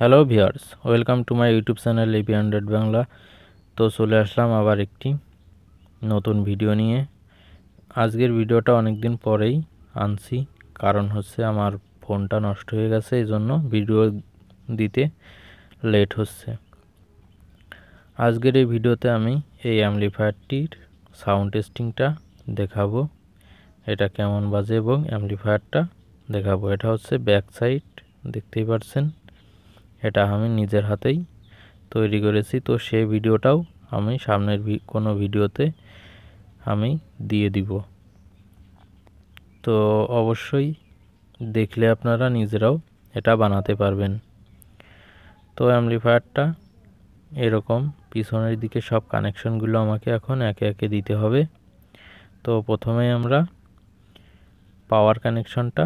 Hello viewers, welcome to my YouTube channel AP100 Bangla. তো চলে আসলাম আবার একটি নতুন ভিডিও নিয়ে। আজকের ভিডিওটা অনেক দিন পরেই আনছি, কারণ হচ্ছে আমার ফোনটা নষ্ট হয়ে গেছে, এই জন্য ভিডিও দিতে লেট হচ্ছে। আজকের এই ভিডিওতে আমি এই অ্যাম্পলিফায়ারটির সাউন্ড টেস্টিংটা দেখাবো, এটা কেমন বাজে, এবং অ্যাম্পলিফায়ারটা দেখাবো। এটা হচ্ছে ব্যাক সাইড, দেখতেই পাচ্ছেন। এটা আমি নিজের হাতেই তৈরি করেছি, তো সেই ভিডিওটাও আমি সামনের কোনো ভিডিওতে আমি দিয়ে দিব। তো অবশ্যই দেখলে আপনারা নিজেরাও এটা বানাতে পারবেন। তো অ্যাম্পলিফায়ারটা এরকম পিছনের দিকে সব কানেকশনগুলো আমাকে এখন একে একে দিতে হবে। তো প্রথমে আমরা পাওয়ার কানেকশনটা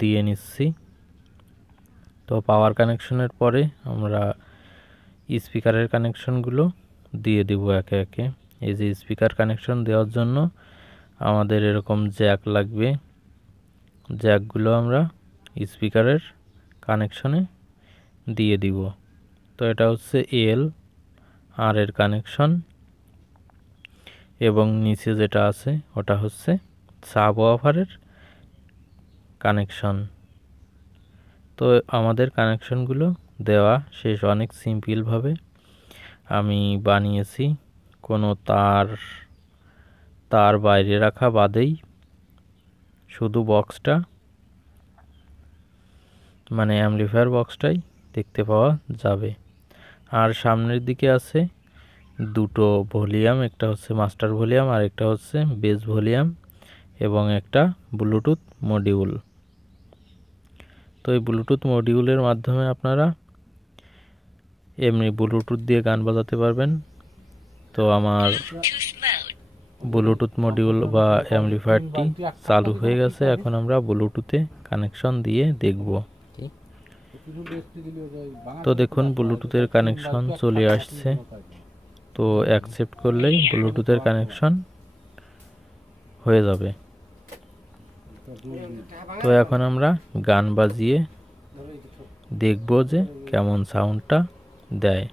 দিয়ে নিচ্ছি। তো পাওয়ার কানেকশনের পরে আমরা স্পিকারের কানেকশনগুলো দিয়ে দিব একে একে। এই যে স্পিকার কানেকশন দেওয়ার জন্য আমাদের এরকম জ্যাক লাগবে, জ্যাকগুলো আমরা স্পিকারের কানেকশনে দিয়ে দিব। তো এটা হচ্ছে এল আর এর কানেকশন, এবং নিচে যেটা আছে ওটা হচ্ছে সাব ওয়াফারের কানেকশন। তো আমাদের কানেকশনগুলো দেওয়া শেষ। অনেক সিম্পলভাবে আমি বানিয়েছি, কোনো তার বাইরে রাখা বাদেই শুধু বক্সটা, মানে অ্যাম্পলিফায়ার বক্সটাই দেখতে পাওয়া যাবে। আর সামনের দিকে আছে দুটো ভলিউম, একটা হচ্ছে মাস্টার ভলিউম আর একটা হচ্ছে বেস ভলিউম, এবং একটা ব্লুটুথ মডিউল। তো এই ব্লুটুথ মডিউলের মাধ্যমে আপনারা এমনি ব্লুটুথ দিয়ে গান বাজাতে পারবেন। তো আমার ব্লুটুথ মডিউল বা অ্যাম্পলিফায়ারটি চালু হয়ে গেছে, এখন আমরা ব্লুটুথে কানেকশন দিয়ে দেখব। তো দেখুন ব্লুটুথের কানেকশন চলে আসছে। তো অ্যাকসেপ্ট করলেই ব্লুটুথের কানেকশন হয়ে যাবে। তো এখন আমরা গান বাজিয়ে দেখব যে কেমন সাউন্ডটা দেয়।